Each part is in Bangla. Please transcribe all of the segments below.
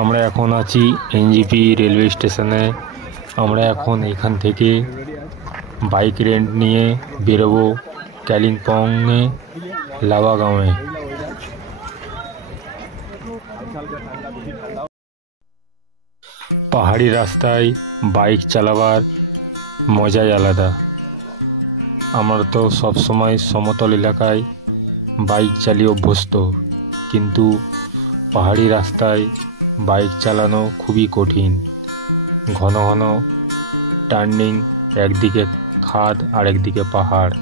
আমরা এখন আছি এনজেপি রেলওয়ে স্টেশনে। আমরা এখন এখান থেকে বাইক রেন্ট নিয়ে বেরোবো কালিম্পংয়ে লাভাগাঁওয়ে। পাহাড়ি রাস্তায় বাইক চালাবার মজাই আলাদা। আমরা তো সবসময় সমতল এলাকায় বাইক চালিয়ে অভ্যস্ত, কিন্তু পাহাড়ি রাস্তায় বাইক চালানো খুবই কঠিন। ঘন ঘন টার্নিং, একদিকে খাদ আর একদিকে পাহাড়।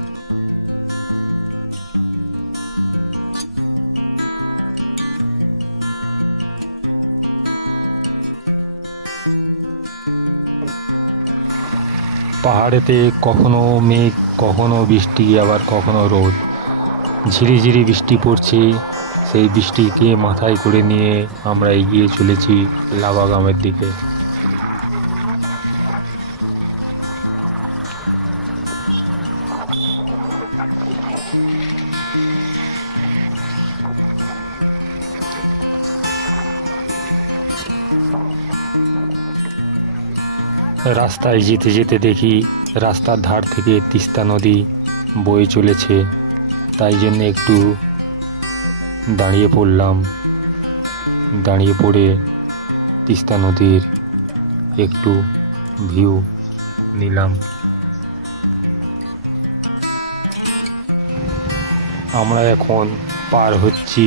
পাহাড়েতে কখনো মেঘ, কখনো বৃষ্টি, আবার কখনো রোদ। ঝিরিঝিরি বৃষ্টি পড়ছে, সেই বৃষ্টিকে মাথায় করে নিয়ে আমরা এগিয়ে চলেছি লাভাগাঁওয়ের দিকে। রাস্তায় যেতে যেতে দেখি রাস্তার ধার থেকে তিস্তা নদী বয়ে চলেছে, তাই জন্য একটু দাঁড়িয়ে পড়লাম। দাঁড়িয়ে পড়ে তিস্তা নদীর একটু ভিউ নিলাম। আমরা এখন পার হচ্ছি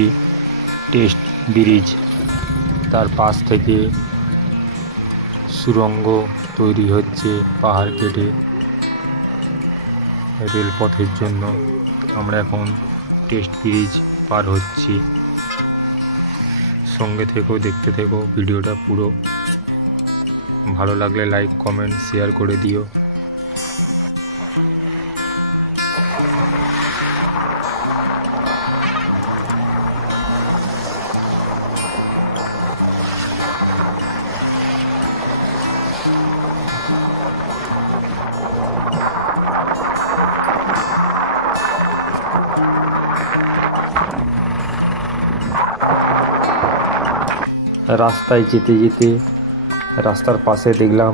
টেস্ট ব্রিজ। তার পাশ থেকে সুড়ঙ্গ তৈরি হচ্ছে পাহাড় কেটে রেলপথের জন্য। আমরা এখন টেস্ট ব্রিজ পার হচ্ছি। সঙ্গে থেকো, দেখতে থেকো ভিডিওটা পুরো। ভালো লাগলে লাইক, কমেন্ট, শেয়ার করে দিও। রাস্তায় যেতে যেতে রাস্তার পাশে দেখলাম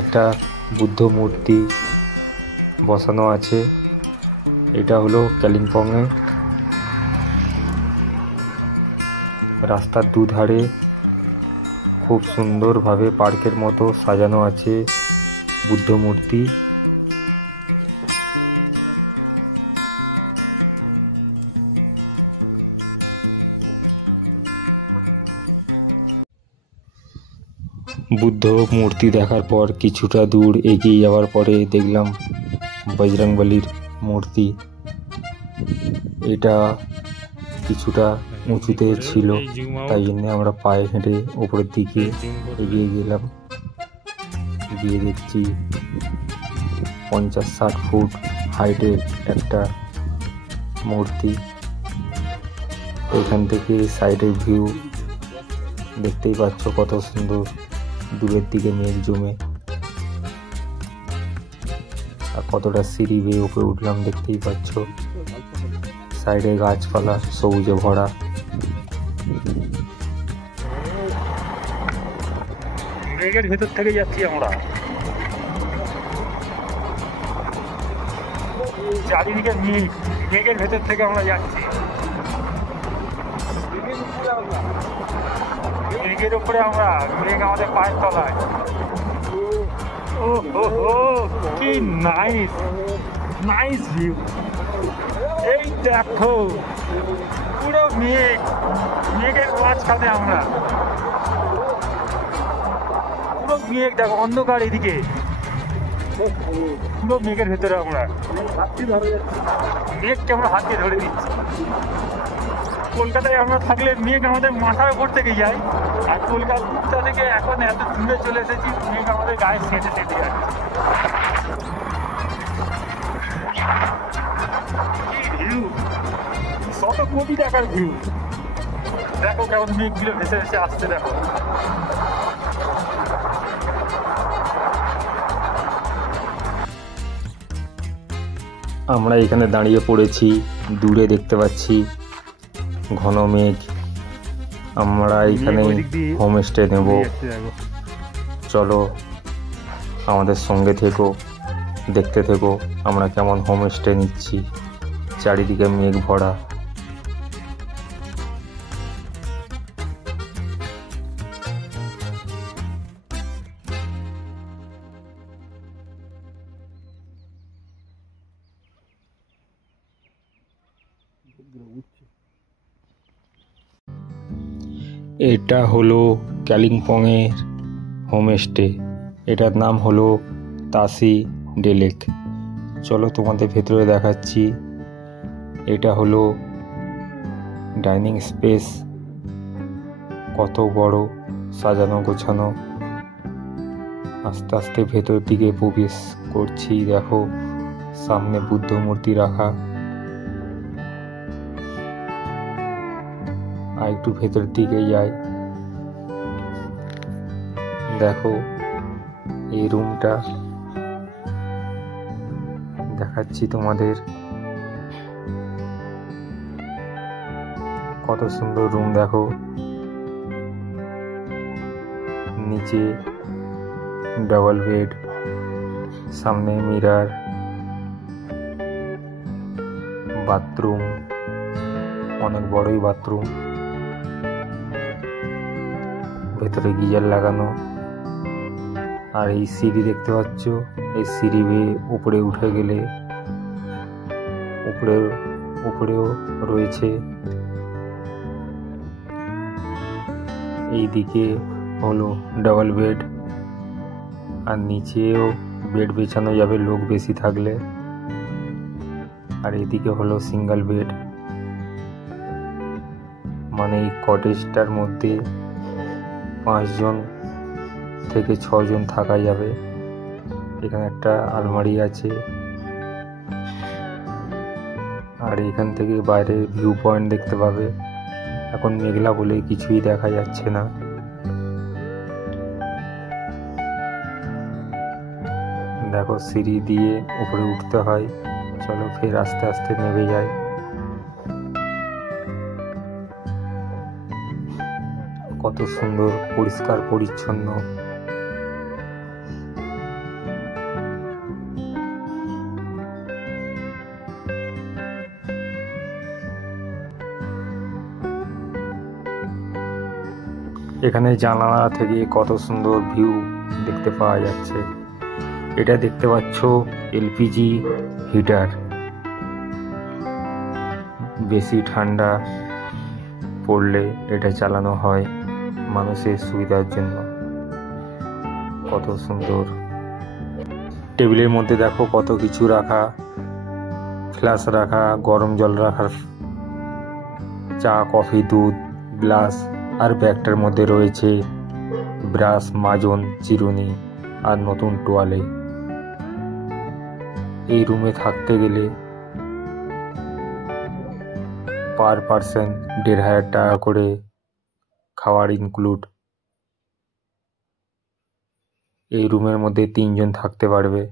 একটা বুদ্ধ মূর্তি বসানো আছে। এটা হলো কালিম্পংয়ে। রাস্তার দুধারে খুব সুন্দরভাবে পার্কের মতো সাজানো আছে বুদ্ধ মূর্তি। বুদ্ধ মূর্তি দেখার পর কিছুটা দূর এগিয়ে যাওয়ার পরে দেখলাম বজরংবলীর মূর্তি। এটা কিছুটা উঁচুতে ছিল, তাই জন্য আমরা পায়ে হেঁটে উপরের দিকে এগিয়ে গেলাম। গিয়ে দেখছি 50-60 ফুট হাইটের একটা মূর্তি। এখান থেকে সাইডের ভিউ দেখতেই পাচ্ছ কত সুন্দর। দূরের দিকে মেঘ জমে, আর কতটা সিঁড়ি বেয়ে উপরে উঠলাম দেখতেই পাচ্ছ। সাইডে গাছপালা সবুজে ভরা। মেঘের ভেতর থেকে যাচ্ছি আমরা। চারিদিকে মেঘ, মেঘের ভেতর থেকে আমরা যাচ্ছি। মেঘের উপরে আমরা, মেঘ আমাদের পায়ের তলায়। ও হো হো, কি নাইস নাইস ভিউ। এই দেখো পুরো মেঘ, মেঘের মাঝখানে আমরা। পুরো মেঘ দেখো, অন্ধকার এদিকে, পুরো মেঘের ভেতরে আমরা। মেঘকে আমরা হাত দিয়ে ধরে দিচ্ছি। কলকাতায় আমরা থাকলে মেঘ আমাদের মাথার উপর থেকে যায়, আর কলকাতা থেকে এখন এত দূরে চলে এসেছি, মেঘ আমাদের গায়ে সেঁটে সেঁটে যাচ্ছে। ভিউ, 100 কোটি টাকার ভিউ। দেখো কেমন মেঘগুলো ভেসে ভেসে আসছে, দেখো। আমরা এখানে দাঁড়িয়ে পড়েছি। দূরে দেখতে পাচ্ছি ঘন মেঘ, আমরা এখানে হোমস্টে নেব। চলো আমাদের সঙ্গে থেকো, দেখতে থেকো আমরা কেমন হোমস্টে নিচ্ছি। চারিদিকে মেঘ ভরা। এটা হলো কালিম্পংয়ের হোমস্টে। এটার নাম হলো তাসি ডেলেক। চলো তোমাদের ভেতরে দেখাচ্ছি। এটা হলো ডাইনিং স্পেস, কত বড়, সাজানো গোছানো। আস্তে আস্তে ভেতর দিকে প্রবেশ করছি। দেখো সামনে বুদ্ধ মূর্তি রাখা। আর একটু ভেতর দিকে যাই। দেখো এই রুমটা দেখাচ্ছি তোমাদের। কত সুন্দর রুম দেখো। নিচে ডাবল বেড, সামনে মিরর, বাথরুম, অনেক বড়ই বাথরুম, ভেতরে গিজার লাগানো। আর এই সিঁড়ি দেখতে পাচ্ছ, এই সিঁড়ি বেয়ে উপরে উঠে গেলে উপরেও রয়েছে। এইদিকে হলো ডাবল বেড, আর নিচেও বেড বেছানো যাবে লোক বেশি থাকলে। আর এদিকে হলো সিঙ্গেল বেড। মানে এই কটেজটার মধ্যে 5 জন থেকে 6 জন থাকা যাবে। এখানে একটা আলমারি আছে। আর এখান থেকে বাইরের ভিউ পয়েন্ট দেখতে পাবে। এখন মেঘলা বলে কিছুই দেখা যাচ্ছে না। দেখো সিঁড়ি দিয়ে উপরে উঠতে হয়। চলো ফের আস্তে আস্তে নেমে যাই। কত সুন্দর, পরিষ্কার পরিচ্ছন্ন। এখানে জানালা থেকে কত সুন্দর ভিউ দেখতে পাওয়া যাচ্ছে। এটা দেখতে পাচ্ছ এলপিজি হিটার। বেশি ঠান্ডা পড়লে এটা চালানো হয় মানুষের সুবিধার জন্য। কত সুন্দর। টেবিলের মধ্যে দেখো কত কিছু রাখা, ফ্লাস্ক রাখা, গরম জল রাখার, চা, কফি, দুধ, গ্লাস। আর ব্যাগটার মধ্যে রয়েছে ব্রাশ, মাজন, চিরুনি আর নতুন তোয়ালে। এই রুমে থাকতে গেলে পার পার্সন 1,500 টাকা করে, খাওয়ার ইনক্লুড। এই রুমের মধ্যে 3 জন থাকতে পারবে।